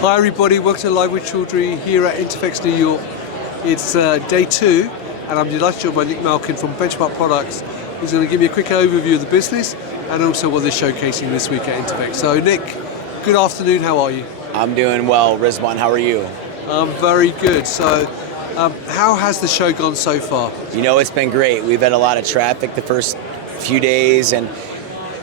Hi everybody, welcome to Live with Chaudhry here at INTERPHEX New York. It's day 2 and I'm delighted to join by Nick Malkin from Benchmark Products, who's going to give me a quick overview of the business and also what they're showcasing this week at INTERPHEX. So Nick, good afternoon, how are you? I'm doing well, Rizwan, how are you? I'm very good. So how has the show gone so far? You know, it's been great. We've had a lot of traffic the first few days and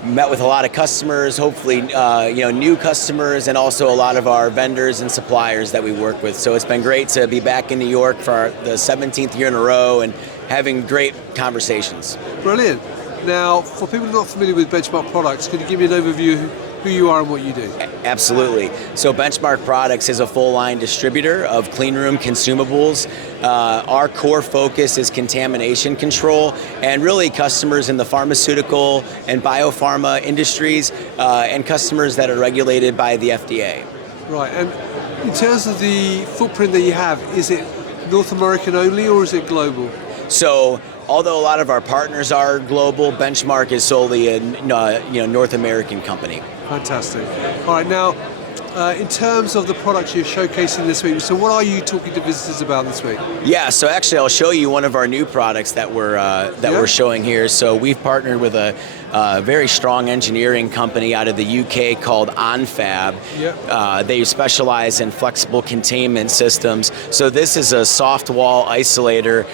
met with a lot of customers, hopefully new customers, and also a lot of our vendors and suppliers that we work with. So it's been great to be back in New York for the 17th year in a row and having great conversations. Brilliant. Now, for people not familiar with Benchmark Products, could you give me an overview of who you are and what you do? Absolutely. So Benchmark Products is a full line distributor of clean room consumables. Our core focus is contamination control, and really customers in the pharmaceutical and biopharma industries and customers that are regulated by the FDA. Right, and in terms of the footprint that you have, is it North American only or is it global? So although a lot of our partners are global, Benchmark is solely a North American company. Fantastic. All right, now in terms of the products you're showcasing this week, so what are you talking to visitors about this week? Yeah, so actually I'll show you one of our new products that we're showing here. So we've partnered with a very strong engineering company out of the UK called OnFab. Yep. They specialize in flexible containment systems. So this is a soft wall isolator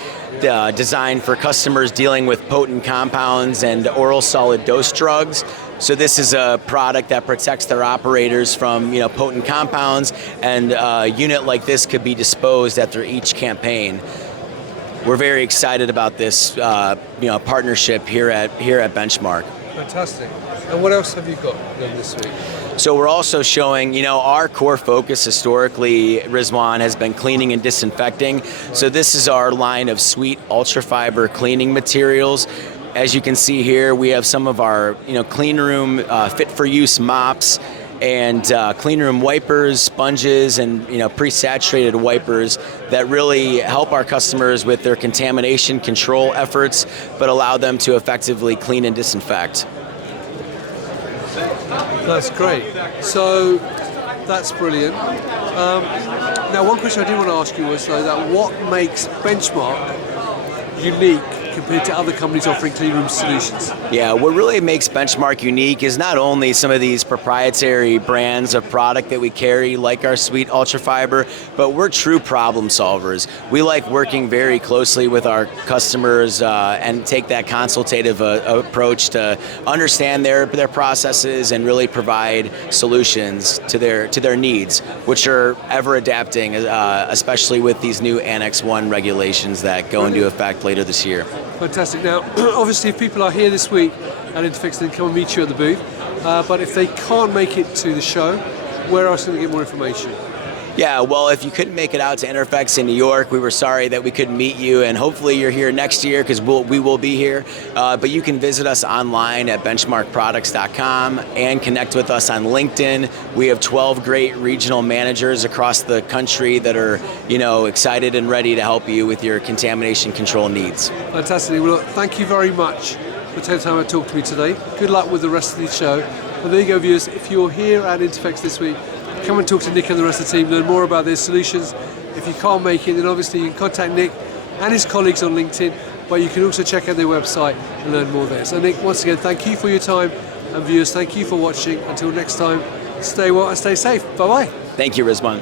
designed for customers dealing with potent compounds and oral solid dose drugs. So this is a product that protects their operators from potent compounds, and a unit like this could be disposed after each campaign. We're very excited about this partnership here at Benchmark. Fantastic. And what else have you got this week? So we're also showing, our core focus historically, Rizwan, has been cleaning and disinfecting. So this is our line of sweet ultra-fiber cleaning materials. As you can see here, we have some of our clean room fit-for-use mops and clean room wipers, sponges, and pre-saturated wipers that really help our customers with their contamination control efforts, but allow them to effectively clean and disinfect. That's great. So that's brilliant. Now, one question I did want to ask you was that what makes Benchmark unique compared to other companies offering clean room solutions? Yeah, what really makes Benchmark unique is not only some of these proprietary brands of product that we carry, like our Sweet Ultrafiber, but we're true problem solvers. We like working very closely with our customers and take that consultative approach to understand their processes and really provide solutions to their needs, which are ever adapting, especially with these new Annex 1 regulations that go into effect later this year. Fantastic. Now, obviously, if people are here this week at INTERPHEX, then come and meet you at the booth. But if they can't make it to the show, where else can they get more information? Yeah, well, if you couldn't make it out to INTERPHEX in New York, we were sorry that we couldn't meet you, and hopefully you're here next year because we will be here. But you can visit us online at benchmarkproducts.com and connect with us on LinkedIn. We have 12 great regional managers across the country that are, excited and ready to help you with your contamination control needs. Fantastic. Well, look, thank you very much for taking time to talk to me today. Good luck with the rest of the show. And there you go, viewers. If you're here at INTERPHEX this week, come and talk to Nick and the rest of the team, learn more about their solutions. If you can't make it, then obviously you can contact Nick and his colleagues on LinkedIn, but you can also check out their website and learn more there. So Nick, once again, thank you for your time, and viewers, thank you for watching. Until next time, stay well and stay safe. Bye-bye. Thank you, Rizwan.